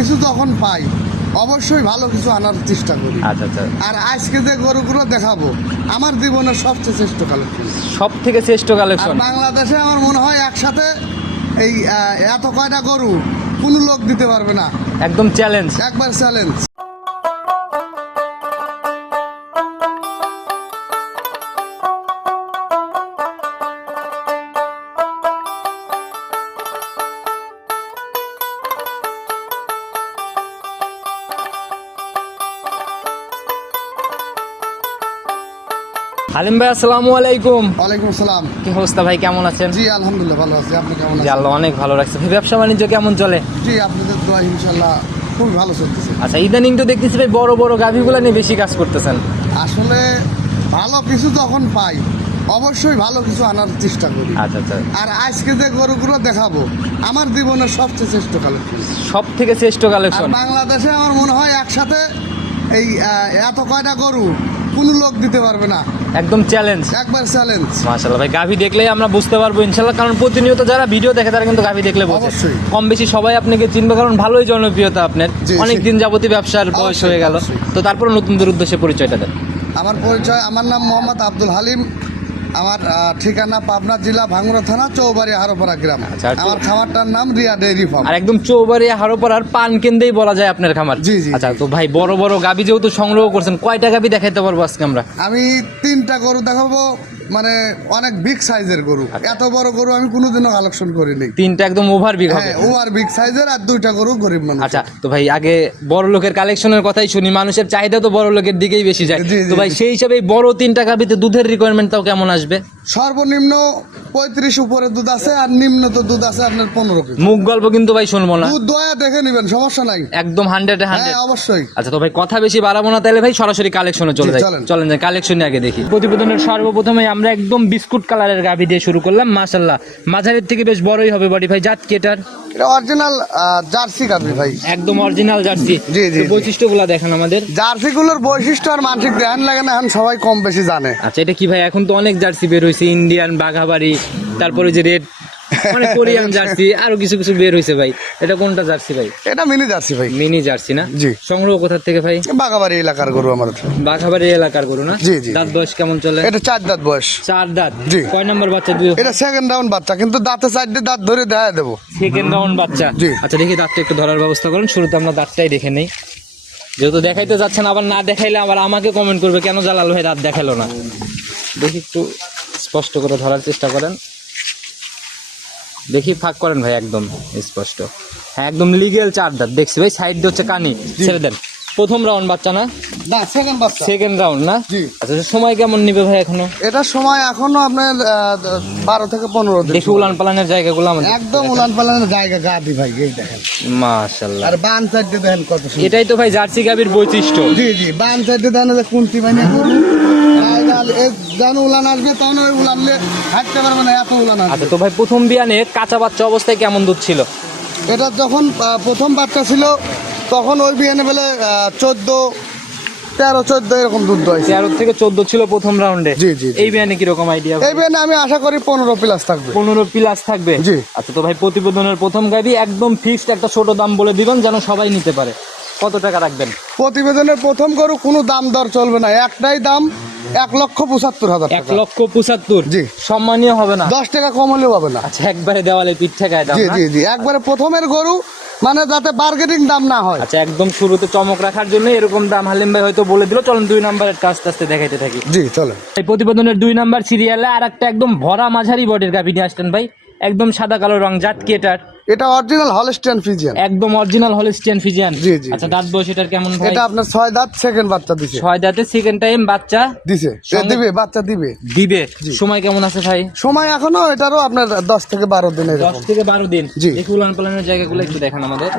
কিছু তখন পাই। অবশ্যই ভালো কিছু আনার চেষ্টা করি। আচ্ছা আচ্ছা। আর আজকে যে গরুগুলো দেখাবো আমার জীবনের সবচেয়ে শ্রেষ্ঠ কালেকশন। সব থেকে শ্রেষ্ঠ কালেকশন? বাংলাদেশে আমার মনে হয় একসাথে এই এত কয়টা গরু কোনো লোক দিতে পারবে না। একদম চ্যালেঞ্জ একবার চ্যালেঞ্জ হালিম ভাই আসসালামু আলাইকুম। ওয়ালাইকুম আসসালাম। কি অবস্থা ভাই কেমন আছেন? জি আলহামদুলিল্লাহ ভালো আছি। আপনি কেমন জি আছেন? আল্লাহ অনেক ভালো রাখছে। ভাই, ব্যবসা বাণিজ্য কেমন চলে? জি আপনাদের দোয়া ইনশাল্লাহ খুবই ভালো চলতেছে। আচ্ছা ইদানিং তো দেখতেছি ভাই বড় বড় গাভিগুলো নিয়ে বেশি কাজ করতেছেন। আসলে ভালো কিছু যখন পাই অবশ্যই ভালো কিছু আনার চেষ্টা করি। আচ্ছা আচ্ছা। আর আজকে যে গরুগুলো দেখাবো আমার জীবনের সবচেয়ে শ্রেষ্ঠ কালেকশন। সব থেকে শ্রেষ্ঠ কালেকশন? বাংলাদেশে আমার মনে হয় একসাথে এই এত কয়টা গরু কোনো লোক দিতে পারবে না। একদম চ্যালেঞ্জ একবার চ্যালেঞ্জ মাশাআল্লাহ ভাই গাভি দেখলেই আমরা বুঝতে পারব ইনশাল্লাহ কারণ প্রতিনিয়ত যারা ভিডিও দেখে তারা কিন্তু গাভি দেখলে বোঝে। কম বেশি সবাই আপনাকে চিনবে কারণ ভালোই জনপ্রিয়তা আপনার। অনেক দিন যাবতীয় ব্যবসার বয়স হয়ে গেল। তো তারপরে নতুনদের উদ্দেশ্যে পরিচয়টা দেন। আমার পরিচয় আমার নাম মোহাম্মদ আব্দুল হালিম। আমার ঠিকানা পাবনা জেলা ভাঙ্গুরা থানা চৌবাড়ি হারোপাড়া গ্রাম। আচ্ছা, আমার খামারটার নাম রিয়া ডেইরি ফার্ম। আর একদম চৌবাড়ি হারোপাড়ার পান কেন্দ্রেই বলা যায় আপনার খামার? জি, জি, আচ্ছা তো ভাই বড় বড় গাবি যেহেতু সংগ্রহ করছেন কয়টা গাবি দেখাইতে পারব আজকে আমরা? আমি তিনটা গরু দেখাবো। মানে অনেক বিগ সাইজের গরু। এত বড় গরু আমি কোনোদিনও কালেকশন করিনি। তিনটা একদম ওভার বিগ হবে। ওভার বিগ সাইজের আর দুইটা গরু গরিব মানুষ আচ্ছা তো ভাই আগে বড় লোকের কালেকশনের কথাই শুনি মানুষের চাহিদা তো বড় লোকের দিকেই বেশি যায়। তো ভাই সেই হিসাবে বড় বড় তিনটা গাবিতে দুধের রিকোয়ারমেন্ট তাও কেমন আসবে? সর্বনিম্ন পঁয়ত্রিশ উপরে দুধ আছে আর নিম্ন তো দুধ আছে আপনার পনেরো কেজি। মুখ গল্প কিন্তু ভাই শুনব না। দুধ দয়া দেখে নেবেন সমস্যা নাই। একদম হান্ড্রেড হ্যাঁ হান্ড্রেড অবশ্যই। আচ্ছা তো ভাই কথা বেশি বাড়াবো না তাহলে ভাই সরাসরি কালেকশনে চলে যাই। চলেন। যাই কালেকশনে আগে দেখি। প্রতিবেদনের সর্বপ্রথমে আমরা একদম বিস্কুট কালারের গাভি দিয়ে শুরু করলাম মাশাল্লাহ মাঝারের থেকে বেশ বড়ই হবে বডি ভাই জাত কেটার এটা অরিজিনাল জার্সি গাভি ভাই। একদম অরিজিনাল জার্সি। জি, জি, বৈশিষ্ট্য বৈশিষ্ট্যগুলো দেখেন আমাদের। জার্সি গুলোর বৈশিষ্ট্য আর মানসিক ধ্যান লাগে না এখন সবাই কম বেশি জানে। আচ্ছা এটা কি ভাই? এখন তো অনেক জার্সি বের হয়েছে ইন্ডিয়ান বাঘাবাড়ি তারপরে যে রেড মানে কোরিয়ান জার্সি আরও কিছু কিছু বের হয়েছে ভাই। এটা কোনটা জার্সি ভাই? এটা মিনি জার্সি ভাই। মিনি জার্সি না? জি। সংগ্রহ কোথা থেকে ভাই? বাগাবাড়ি এলাকার গরু আমার বাঘাবাড়ি এলাকার গরু না? জি, জি, দাঁত বয়স কেমন চলে? এটা চার দাঁত বয়স। চার দাঁত। জি। কয় নম্বর বাচ্চা দুই এটা সেকেন্ড রাউন্ড বাচ্চা কিন্তু দাঁতে চারটে দাঁত ধরে দেখা দেবো। সেকেন্ড রাউন্ড বাচ্চা? জি। আচ্ছা দেখি দাঁতটা একটু ধরার ব্যবস্থা করুন শুরুতে আমরা দাঁতটাই দেখে নেই। যেহেতু দেখাইতে যাচ্ছেন আবার না দেখাইলে আবার আমাকে কমেন্ট করবে কেন জালাল ভাই দাঁত দেখাল না? দেখি একটু স্পষ্ট করে ধরার চেষ্টা করেন। দেখি ফাঁক করেন ভাই একদম স্পষ্ট। হ্যাঁ একদম লিগেল চার দাঁত দেখছি ভাই সাইড দিয়ে হচ্ছে কানি। ছেড়ে দেন। প্রথম রাউন্ড বাচ্চা না? না সেকেন্ড বাচ্চা। সেকেন্ড রাউন্ড না? জি। আচ্ছা সময় কেমন নিবে ভাই এখনও? এটা সময় এখনও আপনার বারো থেকে পনেরো দিন। দেখি উলান পালানের জায়গাগুলো আমাদের। একদম উলান পালানের জায়গা গাদি ভাই এই দেখেন। মাশাল্লাহ আর বান সাইডে দেখেন কত এটাই তো ভাই জার্সি গাবির বৈশিষ্ট্য। জি জি বান সাইডে দেখেন যে কুন্তি বানিয়ে গরু। উলান আসবে তখন ওই উলানলে হাঁটতে পারবে না এত উলান আসবে। আচ্ছা তো ভাই প্রথম বিয়ানে কাঁচা বাচ্চা অবস্থায় কেমন দুধ ছিল? এটা যখন প্রথম বাচ্চা ছিল তখন ওই বিয়ানে বেলে চোদ্দ তেরো চোদ্দ এরকম দুধ হয়েছে তেরো থেকে চোদ্দ ছিল প্রথম রাউন্ডে জি, জি। এই বিয়ানে কীরকম আইডিয়া এই বিয়ানে আমি আশা করি পনেরো প্লাস থাকবে। পনেরো প্লাস থাকবে? জি। আচ্ছা তো ভাই প্রতিবেদনের প্রথম গাবি একদম ফিক্সড একটা ছোট দাম বলে দিবেন যেন সবাই নিতে পারে। কত টাকা রাখবেন? প্রতিবেদনের প্রথম গরু কোনো দাম দর চলবে না। একটাই দাম এক লক্ষ পঁচাত্তর হাজার এক লক্ষ পঁচাত্তর? জি। সম্মানীয় হবে না? দশ টাকা কম হলেও হবে না। আচ্ছা একবারে দেওয়ালে পিঠ ঠেকায় দাম জি জি জি। একবারে প্রথমের গরু মানে যাতে বার্গেনিং দাম না হয়। আচ্ছা একদম শুরুতে চমক রাখার জন্য এরকম দাম হালিম ভাই হয়তো বলে দিল। চলুন দুই নাম্বারের কাজটা আস্তে দেখাইতে থাকি। জি চলো এই প্রতিবেদনের দুই নাম্বার সিরিয়ালে আর একটা একদম ভরা মাঝারি বডির গাভি নিয়ে আসতেন ভাই। একদম সাদা কালো রং জাত কেটার এটার। এটা অরিজিনাল হলস্টিয়ান ফিজিয়ান একদম অরিজিনাল হলিস্টিয়ান ফিজিয়ান জি, জি, আচ্ছা দাঁত বয়স এটার কেমন ভাই? এটা আপনার ছয় দাঁত সেকেন্ড বাচ্চা দিছে। ছয় দাঁতে সেকেন্ড টাইম বাচ্চা দিছে। দিবে বাচ্চা দিবে। দিবে। সময় কেমন আছে ভাই? সময় এখনও এটারও আপনার দশ থেকে বারো দিন দশ এরকম থেকে বারো দিন। জি। দেখি উলান পালানের জায়গাগুলো একটু দেখান আমাদের।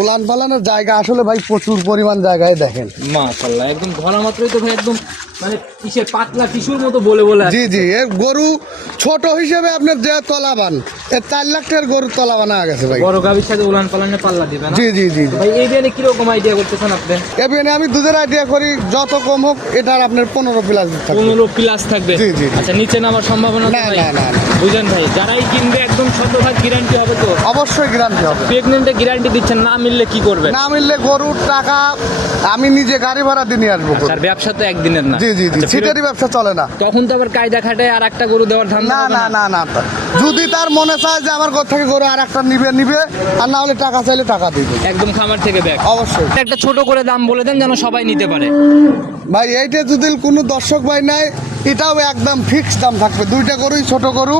উলান পালানের জায়গা আসলে ভাই প্রচুর পরিমাণ জায়গায় দেখেন। মাশাল্লাহ একদম ধরা মাত্রই তো ভাই একদম মানে কিসের পাতলা টিস্যুর মতো বলে বলে জি জি এর গরু ছোট হিসেবে আপনার যে তলাবান এর চার লাখ টাকার গরু তলাবান হয়ে গেছে ভাই। বড় গাভীর সাথে উলান পালানে পাল্লা জি জি জি ভাই এই বিয়ানে কীরকম আইডিয়া করতেছেন আপনি? আমি দুধের আইডিয়া করি যত কম হোক এটার আপনার পনেরো প্লাস থাকবে। পনেরো প্লাস থাকবে? জি, জি। আচ্ছা নিচে নামার সম্ভাবনা না, না, না, না। বুঝলেন ভাই যারাই কিনবে একদম শতভাগ গ্যারান্টি হবে তো? অবশ্যই গ্যারান্টি হবে। প্রেগনেন্টে গ্যারান্টি দিচ্ছেন না মিললে কি করবেন না মিললে গরুর টাকা আমি নিজে গাড়ি ভাড়া দিয়ে নিয়ে আসব গরু। আর ব্যবসা তো একদিনের না। জি জি জি আচ্ছা, ব্যবসা চলে না। তখন তো আবার কায়দা খাটে আর একটা গরু দেওয়ার ধান্দা না না না না যদি তার মনে চায় যে আমার ঘর থেকে গরু আর একটা নিবে নিবে আর না হলে টাকা চাইলে টাকা দিবে। একদম খামার থেকে ব্যাগ। অবশ্যই। একটা ছোট করে দাম বলে দেন যেন সবাই নিতে পারে। ভাই এইটা যদি কোনো দর্শক ভাই নাই এটাও একদম ফিক্সড দাম থাকবে। দুইটা গরুই ছোট গরু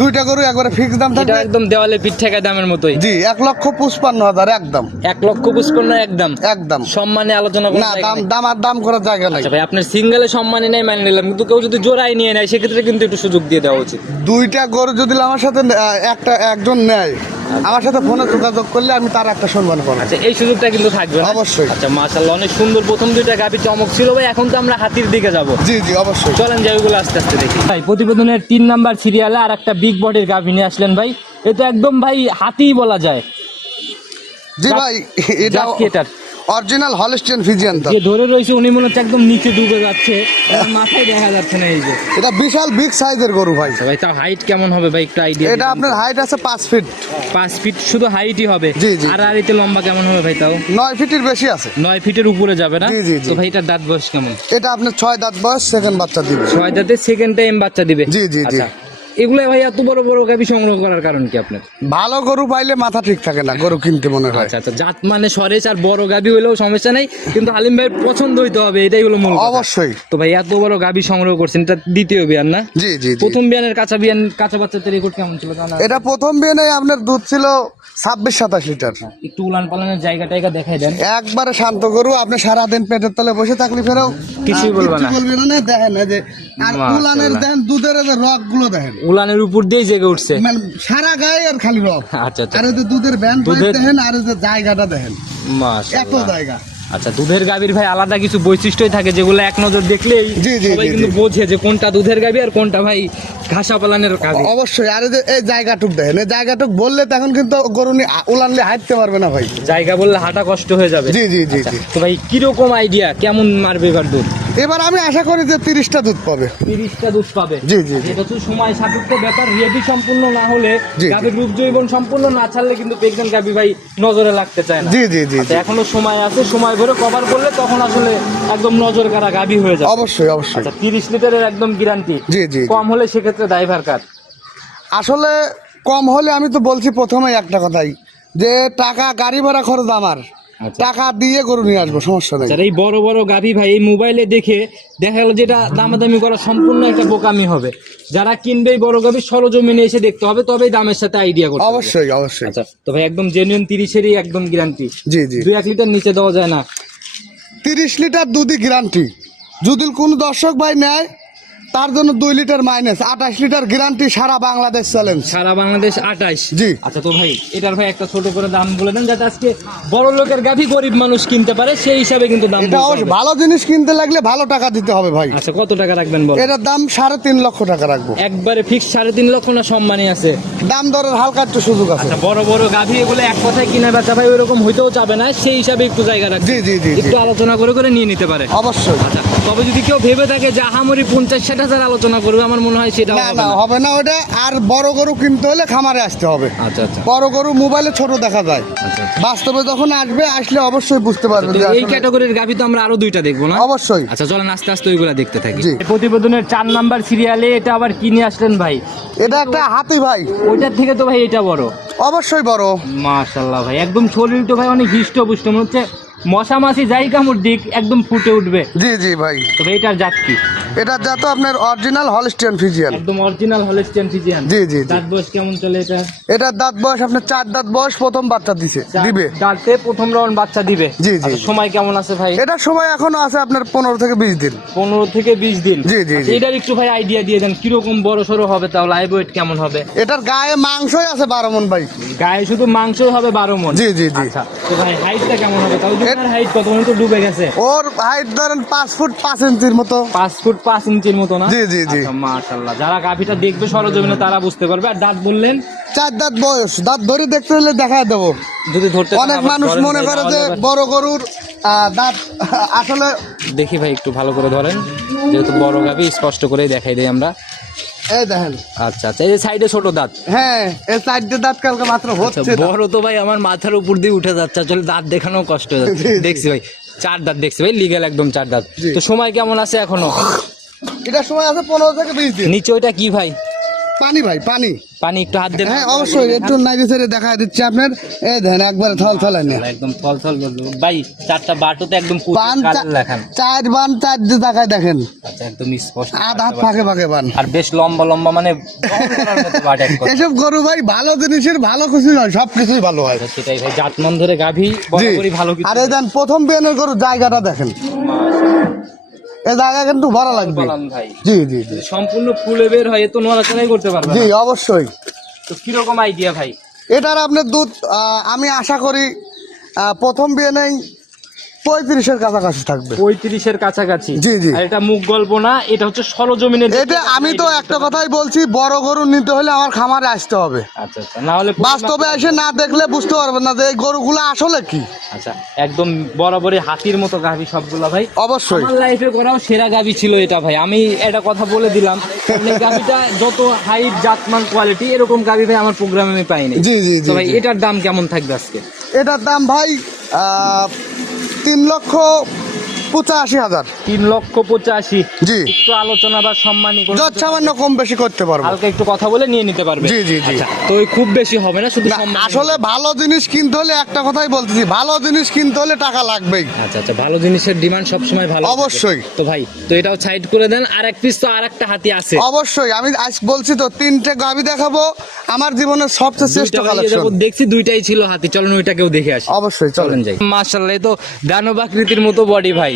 দুইটা গরু একবারে ফিক্স দাম থাকবে? একদম দেওয়ালে পিঠ ঠেকা দামের মতোই। জি এক লক্ষ পঁচপান্ন হাজার একদম। এক লক্ষ পঁচপান্ন একদম। একদম। সম্মানে আলোচনা না দাম দাম আর দাম করার জায়গা নাই। আচ্ছা ভাই আপনার সিঙ্গেলে সম্মানে নেই মানে নিলাম। কিন্তু কেউ যদি জোড়ায় নিয়ে নেয় সেক্ষেত্রে কিন্তু একটু সুযোগ দিয়ে দেওয়া উচিত। দুইটা গরু যদি আমার সাথে একটা একজন নেয় আমার সাথে ফোনে যোগাযোগ করলে আমি তার একটা সম্মান করব আচ্ছা এই সুযোগটা কিন্তু থাকবে অবশ্যই। আচ্ছা মাশাআল্লাহ অনেক সুন্দর প্রথম দুইটা গাবি চমক ছিল ভাই এখন তো আমরা হাতির দিকে যাব। জি জি অবশ্যই। চলেন যাই ওগুলো আস্তে আস্তে দেখি। ভাই প্রতিবেদনের তিন নাম্বার সিরিয়ালে আর একটা বিগ বডির গাবি নিয়ে আসলেন ভাই। এ তো একদম ভাই হাতিই বলা যায়। জি ভাই এটা? অরিজিনাল হলস্টিয়ান ফিজিয়ান তো। যে ধরে রয়েছে উনি মনে হচ্ছে একদম নিচে ডুবে যাচ্ছে। মাথায় দেখা যাচ্ছে না এই যে। এটা বিশাল বিগ সাইজের গরু ভাই। আচ্ছা ভাই তার হাইট কেমন হবে ভাই একটু আইডিয়া এটা আপনার হাইট আছে পাঁচ ফিট পাঁচ ফিট শুধু হাইটই হবে। জি, জি। আর আর এতে লম্বা কেমন হবে ভাই তাও? নয় ফিটের বেশি আছে। নয় ফিটের উপরে যাবে না? জি, জি, জি। তো ভাই এটার দাঁত বয়স কেমন? এটা আপনার ছয় দাঁত বয়স সেকেন্ড বাচ্চা দিবে। ছয় দাঁতে সেকেন্ড টাইম বাচ্চা দিবে। জি, জি, জি। এগুলো ভাই এত বড় বড় গাভি সংগ্রহ করার কারণ কি আপনার? ভালো গরু পাইলে মাথা ঠিক থাকে না গরু কিনতে মনে হয়। আচ্ছা আচ্ছা জাত মানে সরেস আর বড় গাভি হলেও সমস্যা নেই কিন্তু হালিম ভাইয়ের পছন্দ হইতে হবে এটাই হলো মূল অবশ্যই। তো ভাই এত বড় গাভি সংগ্রহ করছেন এটা দ্বিতীয় বিয়ান না? জি জি প্রথম বিয়ানের কাঁচা বিয়ান কাঁচা বাচ্চাদের রেকর্ড কেমন ছিল জানা এটা প্রথম বিয়ে আপনার দুধ ছিল ছাব্বিশ সাতাশ লিটার। একটু উলান পালানের জায়গা টাইগা দেখাই দেন। একবারে শান্ত গরু আপনি সারাদিন পেটের তলে বসে থাকলে ফেরাও কিছুই বলবে না। না না, দেখেন এই যে আর উলানের দেখেন দুধের রকগুলো দেখেন। উলানের উপর দিয়েই জেগে উঠছে। মানে সারা গায়ে আর খালি রক আচ্ছা আচ্ছা আর এই যে দুধের ব্যান্ড দুধের- দেখেন আর যে জায়গাটা দেখেন। এত জায়গা। আচ্ছা দুধের গাভীর ভাই আলাদা কিছু বৈশিষ্ট্যই থাকে যেগুলো এক নজর দেখলেই জি, জি, সবাই কিন্তু বোঝে যে কোনটা দুধের গাভী আর কোনটা ভাই ঘাসা পালানের গাভী। অবশ্যই আর এই যে এই জায়গাটুক দেখেন এই জায়গাটুক বললে তখন কিন্তু গরু উলানলে হাঁটতে পারবে না ভাই। জায়গা বললে হাঁটা কষ্ট হয়ে যাবে। জি জি জি আচ্ছা, জি। তো ভাই কীরকম আইডিয়া কেমন মারবে এবার দুধ? এবার আমি আশা করি যে তিরিশটা দুধ পাবে তিরিশটা দুধ পাবে জি, জি। এটা তো সময় সাপেক্ষ ব্যাপার রেডি সম্পূর্ণ না হলে। গাভীর রূপ জৈবন সম্পূর্ণ না ছাড়লে কিন্তু প্রেগনেন্ট গাভী ভাই নজরে লাগতে চায় না জি জি জি আচ্ছা, এখনও সময় আছে সময় ভরে কভার করলে তখন আসলে একদম নজর কারা গাভী হয়ে যাবে অবশ্যই অবশ্যই আচ্ছা তিরিশ লিটারের একদম গ্যারান্টি জি, জি। কম হলে সেক্ষেত্রে ড্রাইভার কার আসলে কম হলে আমি তো বলছি প্রথমেই একটা কথাই যে টাকা গাড়ি ভাড়া খরচ আমার। টাকা দিয়ে গরু নিয়ে আসব সমস্যা নেই। এই বড় বড় গাভী ভাই এই মোবাইলে দেখে দেখা গেল যেটা দামাদামি করা সম্পূর্ণ একটা বোকামি হবে। যারা কিনবে এই বড় গাভী সরজমিনে এসে দেখতে হবে তবেই দামের সাথে আইডিয়া করতে অবশ্যই অবশ্যই। আচ্ছা তো ভাই একদম জেনুইন তিরিশেরই একদম গ্যারান্টি জি জি। দুই এক লিটার নিচে দেওয়া যায় না। তিরিশ লিটার দুধই গ্যারান্টি যদি কোনো দর্শক ভাই নেয় তার জন্য দুই লিটার মাইনাস আঠাশ লিটার গ্যারান্টি সারা বাংলাদেশ চ্যালেঞ্জ সারা বাংলাদেশ আঠাইশ জি। আচ্ছা তো ভাই এটার ভাই একটা ছোট করে দাম বলে দেন যাতে আজকে বড় লোকের গাভী গরিব মানুষ কিনতে পারে সেই হিসাবে কিন্তু দাম এটা। ভালো জিনিস কিনতে লাগলে ভালো টাকা দিতে হবে ভাই। আচ্ছা কত টাকা রাখবেন বল এটার দাম সাড়ে তিন লক্ষ টাকা রাখব। একবারে ফিক্স সাড়ে তিন লক্ষ না সম্মানই আছে? দাম দরের হালকা একটু সুযোগ আছে। আচ্ছা বড় বড় গাভী এগুলো এক কথায় কিনে বেচা ভাই ওইরকম হইতেও চাবে না সেই হিসাবে একটু জায়গা রাখবে জি জি জি জি। একটু আলোচনা করে করে নিয়ে নিতে পারে অবশ্যই। আচ্ছা তবে যদি কেউ ভেবে থাকে যে আহামরি পঞ্চাশ ষাট হাজার আলোচনা করবে আমার মনে হয় সেটা না না হবে না ওটা। আর বড় গরু কিনতে হলে খামারে আসতে হবে। আচ্ছা আচ্ছা। বড় গরু মোবাইলে ছোট দেখা যায়। আচ্ছা আচ্ছা। বাস্তবে যখন আসবে আসলে অবশ্যই বুঝতে পারবে এই ক্যাটাগরির গাভী তো আমরা আরও দুইটা দেখব না? অবশ্যই। আচ্ছা চলেন আস্তে আস্তে ওইগুলা দেখতে থাকি। প্রতিবেদনের চার নাম্বার সিরিয়ালে এটা আবার কিনে আসলেন ভাই? এটা একটা হাতি ভাই। ওইটার থেকে তো ভাই এটা বড়। অবশ্যই বড়। মাশাল্লাহ ভাই একদম শরীর তো ভাই অনেক হিষ্ট পুষ্ট। মনে হচ্ছে মশা মাছি যাই কামড় দিক একদম ফুটে উঠবে। জি জি ভাই। তবে এটার জাত কি? এটা যা তো আপনার অরিজিনাল হলস্টিয়ান ফিজিয়ান একদম অরিজিনাল হলেস্টিয়ান ফিজিয়ান জি, জি, জি। দাঁত বয়স কেমন চলে এটা? এটার দাঁত বয়স আপনার চার দাঁত বয়স প্রথম বাচ্চা দিছে দিবে। দাঁতে প্রথম রাউন্ড বাচ্চা দিবে। জি, জি, আচ্ছা, সময় কেমন আছে ভাই? এটার সময় এখনও আছে আপনার পনেরো থেকে বিশ দিন। পনেরো থেকে বিশ দিন। জি, জি, আচ্ছা, এটার একটু ভাই আইডিয়া দিয়ে দেন কীরকম বড় সড়ো হবে তাও লাইভ ওয়েট কেমন হবে? এটার গায়ে মাংসই আছে বারো মন ভাই। গায়ে শুধু মাংসই হবে বারো মন? জি জি জি। আচ্ছা। মনে ওর হাইট ধরেন পাঁচ ফুট পাঁচ ইঞ্চির মতো। পাঁচ ফুট পাঁচ ইঞ্চির মতো না? জি, জি, জি। আচ্ছা, যারা গাভিটা দেখবে সরজমিনে তারা বুঝতে পারবে। আর দাঁত বললেন? চার দাঁত বয়স। দাঁত ধরে দেখতে হলে দেখা দেবো। যদি ধরতে অনেক মানুষ মনে করে যে বড় গরুর দাঁত আসলে দেখি ভাই একটু ভালো করে ধরেন। যেহেতু বড় গাভি স্পষ্ট করেই দেখাই দেই আমরা। এই দেখেন। আচ্ছা আচ্ছা এই সাইডে ছোট দাঁত। হ্যাঁ এই সাইডে দাঁত কালকে মাত্র আচ্ছা হচ্ছে। বড় তো ভাই আমার মাথার উপর দিয়ে উঠে যাচ্ছে। আসলে দাঁত দেখানো কষ্ট হয়ে যাচ্ছে। দেখছি ভাই চার দাঁত দেখছি ভাই লিগেল একদম চার দাঁত। তো সময় কেমন আছে এখনও? এটার সময় আছে পনেরো থেকে বিশ দিন। নিচে ওইটা কি ভাই? পানি ভাই পানি। পানি একটু হাত দেবেন হ্যাঁ অবশ্যই একটু নাইজে ছেড়ে দেখা দিচ্ছি আপনার। এই দেখেন একবারে থল থলে একদম থল থল ভাই চারটা বাটুতে একদম পুরো পান লেখান। চার বান চার দিয়ে দেখায় দেখেন। আচ্ছা একদম স্পষ্ট। আধ হাত ফাঁকে ফাঁকে বান। আর বেশ লম্বা লম্বা মানে বাট। এসব গরু ভাই ভালো জিনিসের ভালো কিছু নয় সব কিছুই ভালো হয়। আচ্ছা, সেটাই ভাই জাতমান ধরে গাভী বরাবরই ভালো কিছু। আর এই দেন প্রথম বিয়ানের গরু জায়গাটা দেখেন। জায়গা কিন্তু লাগবে। ভাই। জি জি জি। সম্পূর্ণ ফুলে বের হয় এত নড়াচড়াই করতে পারবে জি অবশ্যই। তো কীরকম আইডিয়া ভাই? এটার আপনার দুধ আমি আশা করি প্রথম বিয়ে বিয়ানেই পঁয়ত্রিশের কাছাকাছি থাকবে। পঁয়ত্রিশের কাছাকাছি। জি, জি। আর এটা মুখ গল্প না এটা হচ্ছে সরজমিনের এটা আমি তো একটা কথাই বলছি বড় গরু নিতে হলে আমার খামারে আসতে হবে। আচ্ছা আচ্ছা না হলে বাস্তবে এসে না দেখলে বুঝতে পারবেন না যে এই গরুগুলো আসলে কি। আচ্ছা একদম বরাবরই হাতির মতো গাভী সবগুলা ভাই। অবশ্যই। আমার লাইফে করাও সেরা গাভী ছিল এটা ভাই। আমি এটা কথা বলে দিলাম গাভীটা যত হাইট জাতমান কোয়ালিটি এরকম গাভী ভাই আমার প্রোগ্রামে আমি পাইনি। জি জি জি ভাই এটার দাম কেমন থাকবে আজকে? এটার দাম ভাই আহ, তিন লক্ষ পঁচাশি হাজার। তিন লক্ষ পঁচাশি। জি। একটু আলোচনা বা সম্মানী যত সামান্য কম বেশি করতে পারব। হালকা একটু কথা বলে নিয়ে নিতে পারবে। জি, জি, জি। আচ্ছা, তো ওই খুব বেশি হবে না শুধু আসলে ভালো জিনিস কিনতে হলে একটা কথাই বলতেছি ভালো জিনিস কিনতে হলে টাকা লাগবেই। আচ্ছা আচ্ছা ভালো জিনিসের ডিমান্ড সবসময় ভালো অবশ্যই। তো ভাই তো এটাও সাইড করে দেন আর এক পিস তো আর একটা হাতি আছে। অবশ্যই আমি আজ বলছি তো তিনটে গাভি দেখাবো আমার জীবনের সবচেয়ে শ্রেষ্ঠ কালেকশন দেখছি দুইটাই ছিল হাতি চলেন ওইটাকেও দেখে আসি। অবশ্যই চলেন। যাই। মাশাআল্লাহ তো দানব আকৃতির মতো বডি ভাই।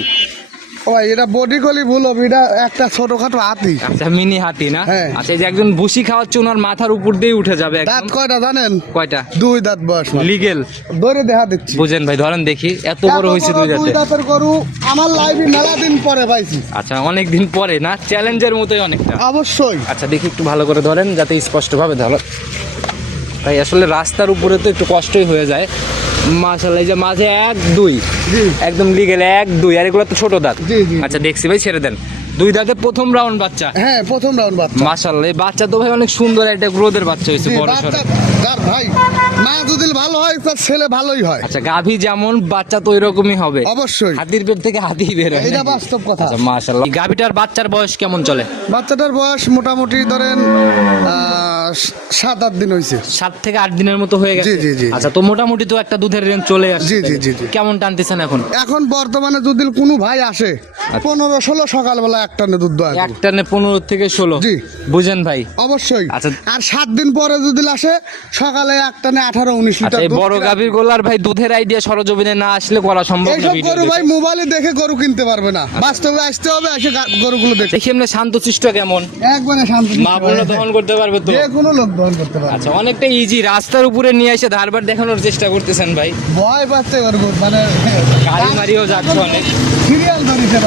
ও ভাই এটা বডি কলি ভুল এটা একটা ছোটখাটো হাতি। আচ্ছা মিনি হাতি না? হ্যাঁ। আচ্ছা এই যে একজন বুসি খাওয়াচ্ছে ওনার মাথার উপর দিয়ে উঠে যাবে দাঁত কয়টা জানেন? কয়টা? দুই দাঁত বয়স লিগেল। ধরে দেখা দিচ্ছি। বুঝেন ভাই ধরেন দেখি এত বড় হয়েছে বড় দুই দুই দাঁতের গরু আমার লাইফে মেলা দিন পরে পাইছি। আচ্ছা অনেক দিন পরে না? চ্যালেঞ্জের মতোই অনেকটা। অবশ্যই। আচ্ছা দেখি একটু ভালো করে ধরেন যাতে স্পষ্টভাবে ধরো। তাই আসলে রাস্তার উপরে তো একটু কষ্টই হয়ে যায়। মাশাল্লাহ এই যে মাঝে এক দুই। একদম লিগেল এক দুই আর এগুলো তো ছোট দাঁত। আচ্ছা দেখছি ভাই ছেড়ে দেন। দুই দাঁতে প্রথম রাউন্ড বাচ্চা। হ্যাঁ প্রথম রাউন্ড বাচ্চা। মাশাল্লাহ এই বাচ্চা তো ভাই অনেক সুন্দর একটা গ্রোদের বাচ্চা হয়েছে বড় যার ভাই মা যদি ভালো হয় তার ছেলে ভালোই হয়। আচ্ছা গাভী যেমন বাচ্চা তো ওইরকমই হবে। অবশ্যই। হাতির পেট থেকে হাতি বের হয় এটা বাস্তব কথা। আচ্ছা মাশাল্লাহ এই গাভীটার বাচ্চার বয়স কেমন চলে? বাচ্চাটার বয়স মোটামুটি ধরেন সাত আট দিন হয়েছে সাত থেকে আট দিনের মতো হয়ে গেছে? জি, জি। আচ্ছা তো মোটামুটি তো একটা দুধের রেঞ্জ চলে আসছে। জি, জি, জি, জি। কেমন টানতেছেন এখন? এখন বর্তমানে যদি কোনো ভাই আসে আচ্ছা। পনেরো ষোলো সকালবেলা দুধ পনেরো থেকে ষোলো। জি। বুঝেন ভাই? অবশ্যই। আচ্ছা। আর সাত দিন পরে যদি আসে সকালে আঠারো উনিশ আচ্ছা লিটার বড় গাভীর গোলার ভাই দুধের আইডিয়া সরজমিনে না আসলে করা সম্ভব এইসব গরু ভাই মোবাইলে দেখে গরু কিনতে পারবে না। আচ্ছা। বাস্তবে আসতে হবে এসে গরুগুলো দেখে। দেখি শান্তশিষ্ট কেমন। একবারে শান্তি মা বোনরা দহন করতে পারবে তো? যে কোনো লোক দহন করতে পারবে। আচ্ছা অনেকটা ইজি রাস্তার উপরে নিয়ে এসে ধারবার দেখানোর চেষ্টা করতেছেন ভাই। ভয় পাচ্ছে গরু মানে গাড়ি মারিও যাচ্ছে অনেক। সিরিয়াল ধরিতে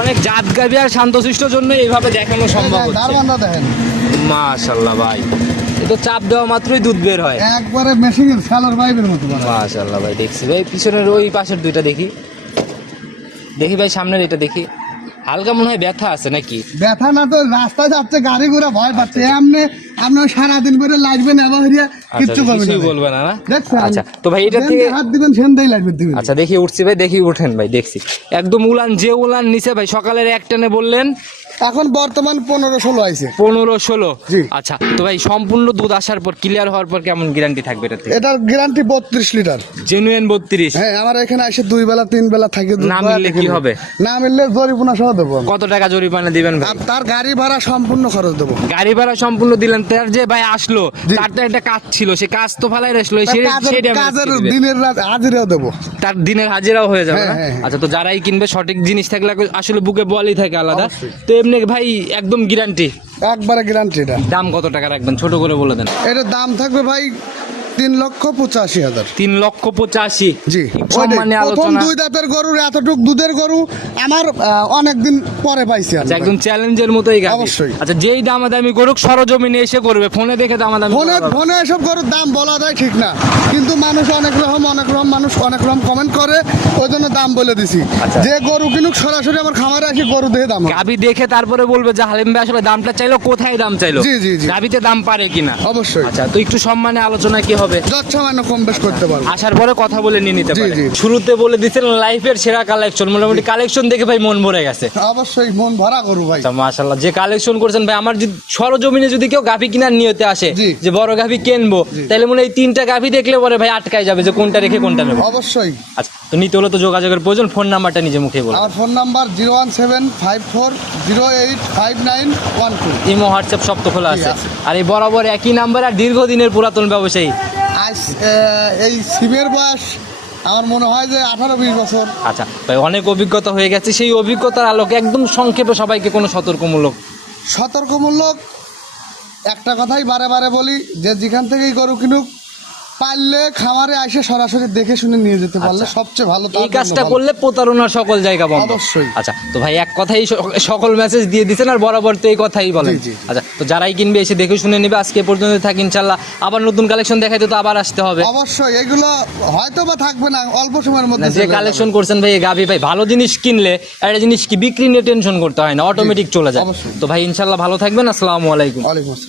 অনেক জাত গাভী আর শান্তশিষ্টর জন্য এইভাবে দেখানো সম্ভব দারবান্দা দেখেন। মাশাল্লাহ ভাই এ তো চাপ দেওয়া মাত্রই দুধ বের হয়। একবারে মেশিনের সালোর পাইপের মতো। মাশাল্লাহ ভাই দেখছি ভাই পিছনের ওই পাশের দুইটা দেখি। দেখি ভাই সামনের এটা দেখি। হালকা মনে হয় ব্যথা আছে নাকি? ব্যথা না তো রাস্তায় যাচ্ছে গাড়ি ঘোড়া ভয় পাচ্ছে। এমনি আপনার সারাদিন করে লাগবে না হইয়া আচ্ছা কিচ্ছু করবেন না বলবে না না? আচ্ছা তো ভাই এটা থেকে হাত দিবেন সেনটাই লাগবে দিবেন আচ্ছা দেখি উঠছি ভাই দেখি উঠেন ভাই দেখছি। একদম উলান যে উলান নিচে ভাই সকালের এক টানে বললেন এখন বর্তমান পনেরো ষোলো আইছে। পনেরো ষোলো? আচ্ছা তো ভাই সম্পূর্ণ দুধ আসার পর ক্লিয়ার হওয়ার পর কেমন গ্যারান্টি থাকবে এটাতে? এটার গ্যারান্টি বত্রিশ লিটার। জেনুইন বত্রিশ? হ্যাঁ আমার এখানে এসে দুই বেলা তিন বেলা থাকে না মিললে কি হবে? না মিললে জরিমানা সহ দেবো কত টাকা জরিমানা দিবেন ভাই? তার গাড়ি ভাড়া সম্পূর্ণ খরচ দেবো। গাড়ি ভাড়া সম্পূর্ণ দিলেন তার যে ভাই আসলো তার তো একটা কাজ ছিল সে কাজ তো ফালাই আসলো কাজের। দিনের রাত হাজিরাও দেবো। তার দিনের হাজিরাও হয়ে যাবে হ্যাঁ, হ্যাঁ, হ্যাঁ। আচ্ছা তো যারাই কিনবে সঠিক জিনিস থাকলে আসলে বুকে বলই থাকে আলাদা। তো এমনি ভাই একদম গ্যারান্টি একবারে গ্যারান্টি এটা। দাম কত টাকা রাখবেন ছোট করে বলে দেন। এটার দাম থাকবে ভাই তিন লক্ষ পঁচাশি হাজার। তিন লক্ষ পঁচাশি। জি সম্মানে প্রথম আলোচনা দুই দাঁতের গরুর এতটুক দুধের গরু আমার অনেক দিন পরে পাইছি আচ্ছা একদম চ্যালেঞ্জের মতোই অবশ্যই। আচ্ছা যেই দামাদামি করুক সরজমিনে এসে করবে। ফোনে দেখে দামাদামি ফোনে করবে। ফোনে এসব গরুর দাম বলা যায় ঠিক না। কিন্তু মানুষ অনেক রকম অনেক রকম মানুষ অনেক রকম কমেন্ট করে ওই জন্য দাম বলে দিছি। আচ্ছা। যে গরু কিনুক সরাসরি আমার খামারে আসি গরু দেখে দাম হবে। গাভী দেখে তারপরে বলবে যে হালিম ভাই আসলে দামটা চাইলো কোথায় দাম চাইলো? জি, জি, জি। দাম পারে কিনা? অবশ্যই। আচ্ছা তো একটু সম্মানে আলোচনা কি হবে। যত কম বেশ করতে পারব। আসার পরে কথা বলে নিয়ে নিতে পারে। শুরুতে বলে দিচ্ছেন লাইফের সেরা কালেকশন মোটামুটি কালেকশন দেখে ভাই মন ভরে গেছে। অবশ্যই মন ভরা গরু ভাই। আচ্ছা যে কালেকশন করছেন ভাই আমার যদি সরজমিনে যদি কেউ গাভী কিনার নিয়তে আসে যে বড় গাভী কিনবো তাহলে মনে হয় এই তিনটা গাভী দেখলে পরে ভাই আটকায় যাবে যে কোনটা রেখে কোনটা নেব। অবশ্যই। আচ্ছা তো নিতে হলে তো যোগাযোগের প্রয়োজন ফোন নাম্বারটা নিজে মুখে বলো আমার phone number zero one seven five four zero eight five nine one two. Imo WhatsApp সব তো খোলা আছে। আর এই বরাবর একই নাম্বার আর দীর্ঘদিনের পুরাতন ব্যবসায়ী। এই শিবের বয়স আমার মনে হয় যে আঠারো বিশ বছর। আচ্ছা তাই অনেক অভিজ্ঞতা হয়ে গেছে। সেই অভিজ্ঞতার আলোকে একদম সংক্ষেপে সবাইকে কোনো সতর্কমূলক সতর্কমূলক একটা কথাই বারে বারে বলি যে যেখান থেকেই গরু কিনুক পারলে খামারে এসে সরাসরি দেখে শুনে নিয়ে যেতে পারলে আচ্ছা। সবচেয়ে ভালো এই কাজটা করলে প্রতারণার সকল জায়গা বন্ধ। অবশ্যই। আচ্ছা তো ভাই এক কথাই সকল মেসেজ দিয়ে দিচ্ছেন আর বরাবর তো এই কথাই বলেন। আচ্ছা তো যারাই কিনবে এসে দেখে শুনে নেবে আজকে পর্যন্ত থাক ইনশাল্লাহ আবার নতুন কালেকশন দেখাইতে তো আবার আসতে হবে। অবশ্যই এগুলো হয়তো বা থাকবে না অল্প সময়ের মধ্যে যে কালেকশন করছেন ভাই গাভি ভাই ভালো জিনিস কিনলে একটা জিনিস কি বিক্রি নিয়ে টেনশন করতে হয় না অটোমেটিক চলে যায়। তো ভাই ইনশাল্লাহ ভালো থাকবেন আসসালামু আলাইকুম। ওয়ালাইকুম আসসালাম।